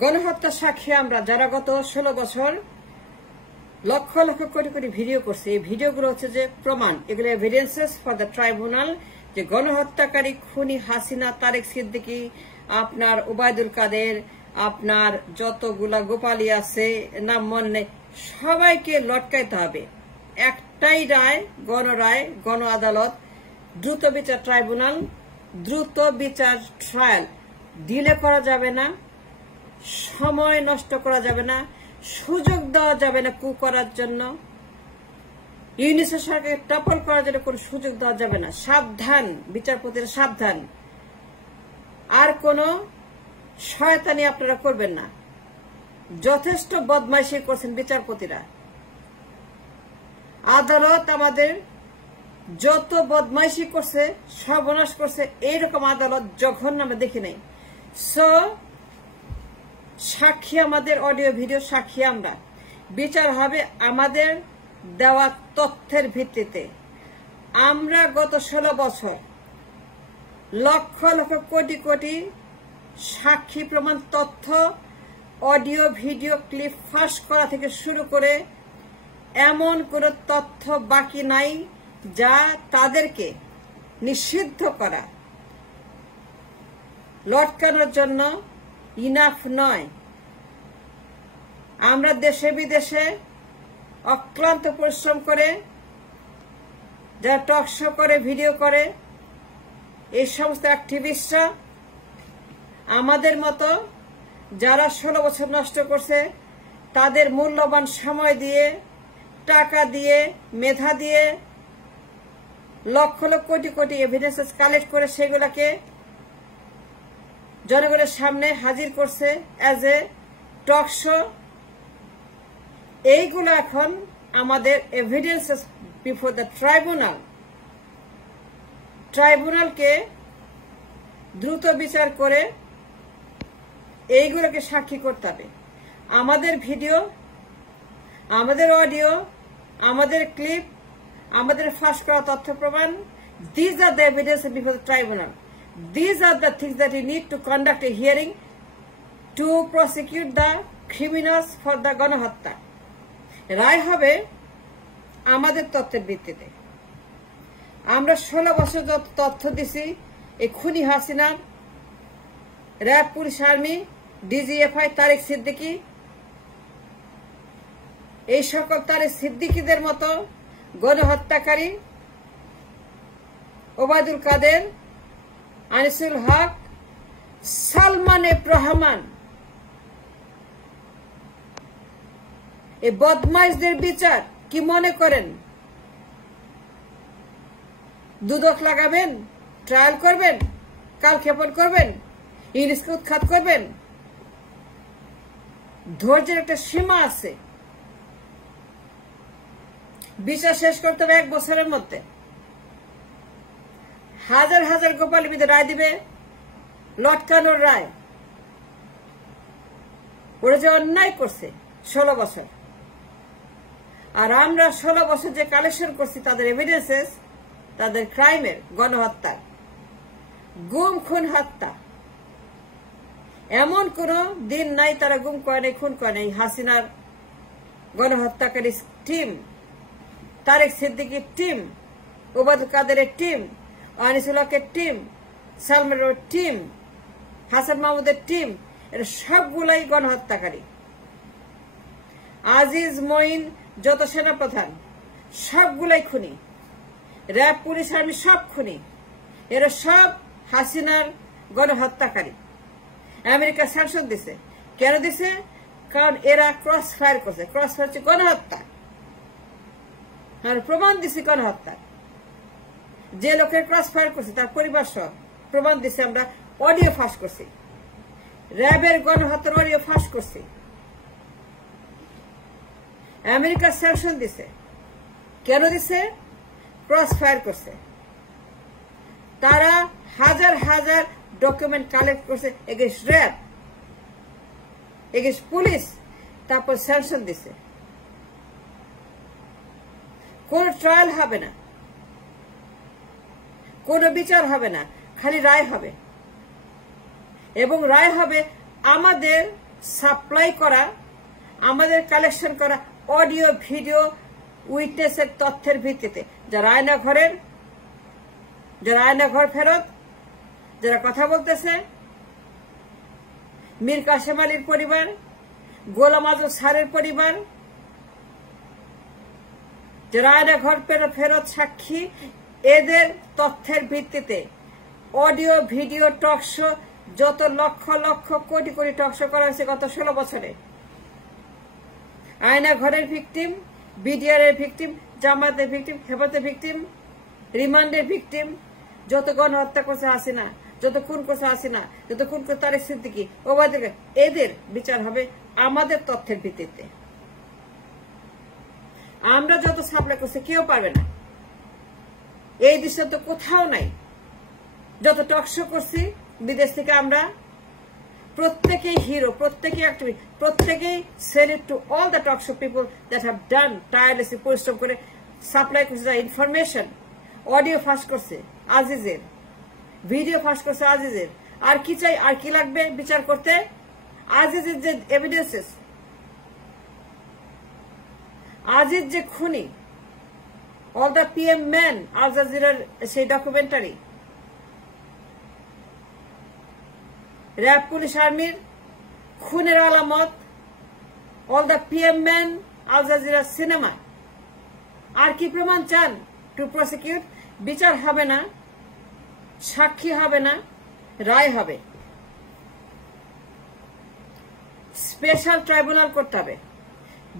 গণহত্যা সাক্ষী আমরা যারা গত 16 বছর লক্ষ লক্ষ কোটি কোটি ভিডিও করছে। এই ভিডিওগুলো হচ্ছে যে প্রমাণ, এগুলো এভিডেন্সেস ফর দ্য ট্রাইব্যুনাল যে গণহত্যাকারী খুনি হাসিনা, তারেক সিদ্দিকী, আপনার ওবায়দুল কাদের, আপনার যতগুলা গোপালী আছে নাম মনে নেই, সবাইকে লটকাইতে হবে। একটাই রায়, গণ আদালত, দ্রুত বিচার ট্রাইব্যুনাল, দ্রুত বিচার ট্রায়াল। ডিলে করা যাবে না, সময় নষ্ট করা যাবে না, সুযোগ দেওয়া যাবে না কু করার জন্য, ইউনিসেফ সরকারকে টপল করার জন্য কোন সুযোগ দেওয়া যাবে না। সাবধান বিচারপতিরা, সাবধান। আর কোন শয়তানি আপনারা করবেন না। যথেষ্ট বদমাইশি করছেন বিচারপতিরা। আদালত আমাদের যত বদমাইশি করছে, সর্বনাশ করছে, এইরকম আদালত জঘন্য আমরা দেখি নাই। সো সাক্ষী আমাদের, অডিও ভিডিও সাক্ষী আমরা। বিচার হবে আমাদের দেওয়া তথ্যের ভিত্তিতে। আমরা গত 16 বছর লক্ষ লক্ষ কোটি কোটি সাক্ষী প্রমাণ, তথ্য, অডিও ভিডিও ক্লিপ ফাঁস করা থেকে শুরু করে এমন কোন তথ্য বাকি নাই যা তাদেরকে নিষিদ্ধ করা, লটকানোর জন্য ইনাফ নয়। আমরা দেশে বিদেশে অক্লান্ত পরিশ্রম করে, যারা টক শো করে, ভিডিও করে, এই সমস্ত অ্যাক্টিভিস্টরা আমাদের মতো যারা 16 বছর নষ্ট করছে, তাদের মূল্যবান সময় দিয়ে, টাকা দিয়ে, মেধা দিয়ে লক্ষ লক্ষ কোটি কোটি এভিডেন্স কালেক্ট করে সেগুলোকে জনগণের সামনে হাজির করছে অ্যাজ এ টক শো। এইগুলো এখন আমাদের এভিডেন্সেস বিফোর দ্য ট্রাইব্যুনাল। ট্রাইব্যুনালকে দ্রুত বিচার করে এইগুলোকে সাক্ষী করতে হবে। আমাদের ভিডিও, আমাদের অডিও, আমাদের ক্লিপ, আমাদের ফাঁস করা তথ্য প্রমাণ, these are the evidences before the tribunal. These are the things that you need to conduct a hearing to prosecute the criminals for the গণহত্যা। রায় হবে আমাদের তথ্যের ভিত্তিতে। আমরা 16 বছর যত তথ্য দিছি, এই খুনি Hasina, RAB, police, army, DGFI, Tarek Siddiqui, এই সকল তারেক সিদ্দিকীদের মতো গণহত্যাকারী, ওবায়দুল কাদের, আনিসুল হক, সালমান এফ রহমান, এই বদমাইশদের বিচার কি মনে করেন? দুদক লাগাবেন, ট্রায়াল করবেন, কালক্ষেপণ করবেন, ইংলিশকে উৎখাত করবেন? ধৈর্যের একটা সীমা আছে। বিচার শেষ করতে হবে 1 বছরের মধ্যে। হাজার হাজার গোপালী বিদে রায় দিবে, লটকানোর রায়। ওরা যে অন্যায় করছে 16 বছর, আর আমরা 16 বছর যে কালেকশন করছি তাদের এভিডেন্সেস, তাদের ক্রাইমের, গণহত্যার, গুম, খুন, হত্যা, এমন কোন দিন নাই তারা গুম করে নাই, খুন করে নাই। হাসিনার গণহত্যাকারী টিম, তারেক সিদ্দিকীর টিম, ওবায়দুল কাদেরের টিম, আনিসুল হকের টিম, সালমানের টিম, হাসান মাহমুদের টিম, এরা সবগুলাই গণহত্যাকারী। আজিজ, মঈন, যত সেনাপ্রধান সবগুলাই খুনি। র্যাব, পুলিশ, আর্মি সব খুনি। এরা সব হাসিনার গণহত্যাকারী। আমেরিকা স্যাংশন দিছে। কেন দিছে? কারণ এরা ক্রস ফায়ার করছে। ক্রস ফায়ার হচ্ছে গণহত্যা। আর প্রমাণ দিছি গণহত্যা। যে লোকের ক্রস ফায়ার করছে তার পরিবার সহ প্রমাণ দিছে। আমরা অডিও ফাঁস করছি, র্যাবের গণহত্যার অডিও ফাঁস করছি। আমেরিকা স্যাংশন দিছে। কেন দিছে? ক্রস ফায়ার করছে। তারা হাজার হাজার ডকুমেন্ট কালেক্ট করছে এগেইনস্ট র্যাব, এগেইনস্ট পুলিশ, তারপর স্যাংশন দিছে। কোন ট্রায়াল হবে না, কোন বিচার হবে না, খালি রায় হবে। এবং রায় হবে আমাদের সাপ্লাই করা, আমাদের কালেকশন করা অডিও ভিডিও উইটনেসের তথ্যের ভিত্তিতে যারা আয়নাঘর ফেরত, যারা কথা বলতেছে, মীর কাসেম আলীর পরিবার, গোলাম আজম স্যারের পরিবার, যারা আয়নাঘর ফেরত সাক্ষী, এদের তথ্যের ভিত্তিতে অডিও ভিডিও টকশো, যত লক্ষ লক্ষ কোটি কোটি টকশো করা হয়েছে গত 16 বছরে, আয়নাঘরের ভিকটিম, বিডিআর এর ভিকটিম, জামাতের ভিকটিম, হেফাজতের ভিকটিম, রিমান্ডের ভিকটিম, যত গণহত্যা করছে হাসিনা, যত খুন করছে হাসিনা, যত খুন করছে তারেক সিদ্দিকী, ওবায়দুল, এদের বিচার হবে আমাদের তথ্যের ভিত্তিতে। আমরা যত সাপ্লাই করছি কেউ পারবে না, এই দৃশ্য তো কোথাও নাই। যত টকশো করছি বিদেশ থেকে, আমরা প্রত্যেকেই হিরো, প্রত্যেকেই অ্যাক্টিভিস্ট, প্রত্যেকেই salute to all the talk show people that have done tirelessly, পরিশ্রম করে সাপ্লাই করছে ইনফরমেশন। অডিও ফাঁস করছে আজিজের, ভিডিও ফাঁস করছে আজিজের। আর কি চাই, আর কি লাগবে বিচার করতে? আজিজের যে এভিডেন্সেস, আজিজ যে খুনি, অল দ্য PM ম্যান, আল জাজিরার সেই ডকুমেন্টারি, র্যাব পুলিশ আর্মির খুনের আলামত, all the PM man, Al Jazeera cinema. আর কি প্রমাণ চান টু প্রসিকিউট? বিচার হবে না, সাক্ষী হবে না, রায় হবে। স্পেশাল ট্রাইব্যুনাল করতে হবে,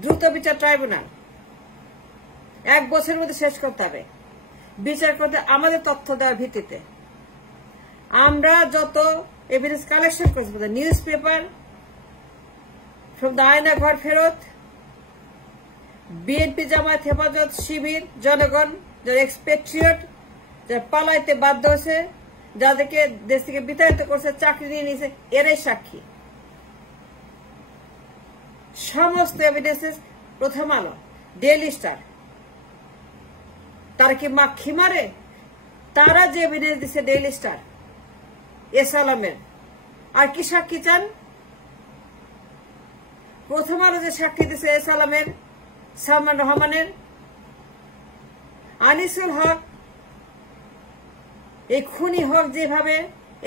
দ্রুত বিচার ট্রাইব্যুনাল, 1 বছরের মধ্যে শেষ করতে হবে বিচার করতে, আমাদের তথ্য দেওয়ার ভিত্তিতে। আমরা যত এভিডেন্স কালেকশন করছি, news paper, from the Aynaghor ফেরত, বিএনপি, জামায়াত, হেফাজত, শিবির, জনগণ, যারা এক্সপেট্রিয়ট, যারা পালাইতে বাধ্য হয়েছে, যাদেরকে দেশ থেকে বিতাড়িত করছে, চাকরি নিয়ে নিয়েছে, এরাই সাক্ষী। সমস্ত এভিডেন্সেস প্রথম আলো, ডেইলি স্টার। তারা কি মাখি মারে? তারা যে এভিডেন্স দিচ্ছে ডেইলি স্টার, এস আলমের, আর কি সাক্ষী চান? প্রথম আলো যে সাক্ষী দিচ্ছে এস আলমের, সালমান রহমানের, আনিসুল হক, এই খুনি হক যেভাবে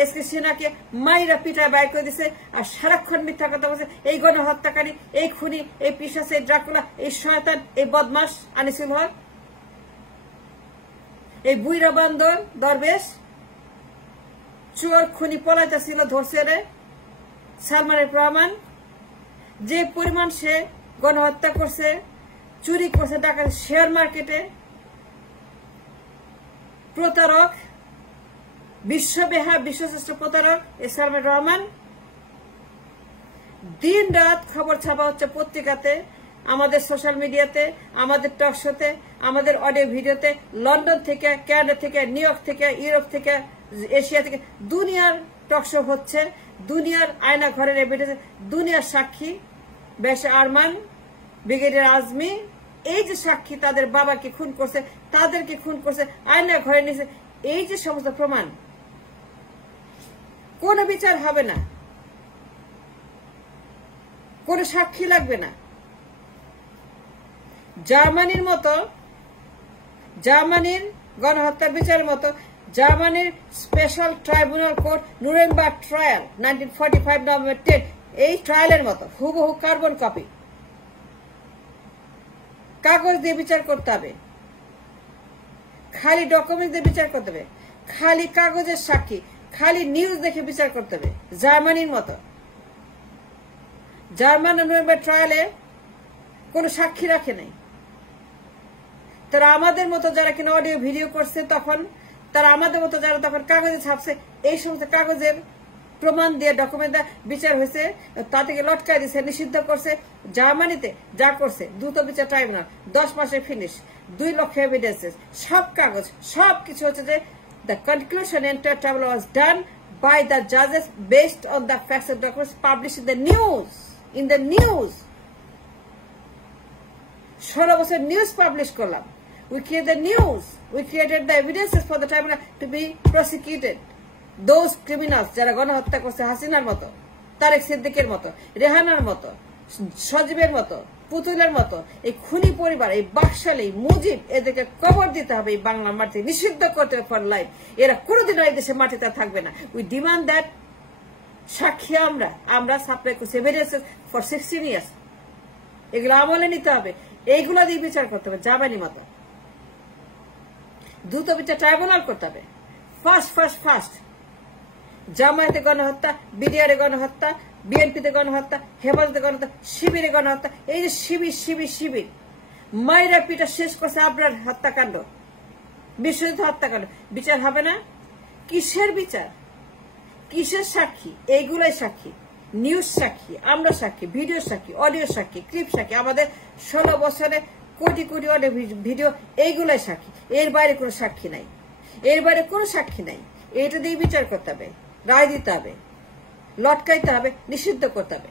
এসকে সিনহাকে মাইরা পিটায় বাইর করে দিছে, আর সারাক্ষণ মিথ্যা কথা বলছে, এই গণহত্যাকারী, এই খুনি, এই পিশাচ, এই ড্রাকুলা, এই শয়তান, এই বদমাস আনিসুল হক, এই বুইরা বান্দর দরবেশ, চোর খুনি পলাইতে ছিল, ধরছে রে সালমান রহমান। যে পরিমাণ সে গণহত্যা করছে, চুরি করছে, টাকা শেয়ার মার্কেটে, প্রতারক, বিশ্বশ্রেষ্ঠ প্রতারক এই সালমান রহমান। দিন রাত খবর ছাপা হচ্ছে পত্রিকাতে, আমাদের সোশ্যাল মিডিয়াতে, আমাদের টক শোতে, আমাদের অডিও ভিডিওতে, লন্ডন থেকে, কানাডা থেকে, নিউ ইয়র্ক থেকে, ইউরোপ থেকে, এশিয়া থেকে, দুনিয়ার টক শো হচ্ছে, দুনিয়ার আয়না ঘরের এভিডেন্স, দুনিয়ার সাক্ষী, বেশা আরমান, ব্রিগেডিয়ার আজমি, এই যে সাক্ষী, তাদের বাবাকে খুন করছে, তাদেরকে খুন করছে, আয়না ঘরে নিয়েছে, এই যে সমস্ত প্রমাণ, কোনো বিচার হবে না, কোনো সাক্ষী লাগবে না। জার্মানির মতো, জার্মানির গণহত্যার বিচারের মতো, জার্মানির special tribunal court Nuremberg trial 1945 November 10, এই ট্রায়ালের মতো হুবহু কার্বন কপি, কাগজ দিয়ে বিচার করতে হবে, খালি ডকুমেন্ট দিয়ে বিচার করতে হবে, খালি কাগজের সাক্ষী, খালি নিউজ দেখে বিচার করতে হবে। জার্মানির মতো, জার্মান নভেম্বর ট্রায়ালে কোন সাক্ষী রাখে নাই। তারা আমাদের মতো যারা কিনা অডিও ভিডিও করছে, তখন তারা আমাদের মতো যারা তখন কাগজে ছাপছে, এই সমস্ত কাগজের প্রমাণ দিয়ে, ডকুমেন্ট দিয়ে বিচার হয়েছে, তা থেকে লটকায় দিচ্ছে, নিষিদ্ধ করছে। জার্মানিতে যা করছে, দ্রুত বিচার ট্রাইব্যুনাল 10 মাসে ফিনিশ, 2 লক্ষ এভিডেন্সেস, সব কাগজ, সব কিছু হচ্ছে যে the conclusion entire tribunal was done by the judges based on the facts and documents published in the news. In the news, 16 বছর নিউজ পাবলিশ করলাম। We created the news, we created the evidences for the tribunal to be prosecuted. Those criminals যারা গণহত্যা করছে হাসিনার মতো, তারেক সিদ্দিকের মতো, রেহানার মতো, সজীবের মতো, পুতুলের মতো এই খুনি পরিবার, এই বাকশালী মুজিব, এদেরকে কবর দিতে হবে এই বাংলা মাটি, নিষিদ্ধ করতে হবে ফর লাইফ। এরা কোনোদিন এই দেশের মাটিতে থাকবে না। We demand that. সাক্ষী আমরা সাপ্লাই করছি এভিডেন্সেস ফর 16 ইয়ার্স। এগুলো আমলে নিতে হবে, এইগুলো দিয়ে বিচার করতে হবে। জামানি মতো দ্রুত বিচার ট্রাইব্যুনাল করতে হবে। ফার্স্ট জামায়াতে গণহত্যা, বিডিআর গণহত্যা, বিএনপিতে গণহত্যা, হেফাজতে গণহত্যা, শিবিরে গণহত্যা। এই যে শিবির মাইরা পিটা শেষ করছে আবরার হত্যাকাণ্ড, বিশ্বজিৎ হত্যাকাণ্ড। বিচার হবে না? কিসের বিচার? কিসের সাক্ষী? এইগুলাই সাক্ষী। নিউজ সাক্ষী, আমরা সাক্ষী, ভিডিও সাক্ষী, অডিও সাক্ষী, ক্লিপ সাক্ষী, আমাদের 16 বছরে কোটি কোটি অডিও ভিডিও, এইগুলাই সাক্ষী। এর বাইরে কোনো সাক্ষী নাই, এর বাইরে কোনো সাক্ষী নাই। এইটা দিয়ে বিচার করতে হবে, রায় দিতে হবে, লটকাইতে হবে, নিষিদ্ধ করতে হবে।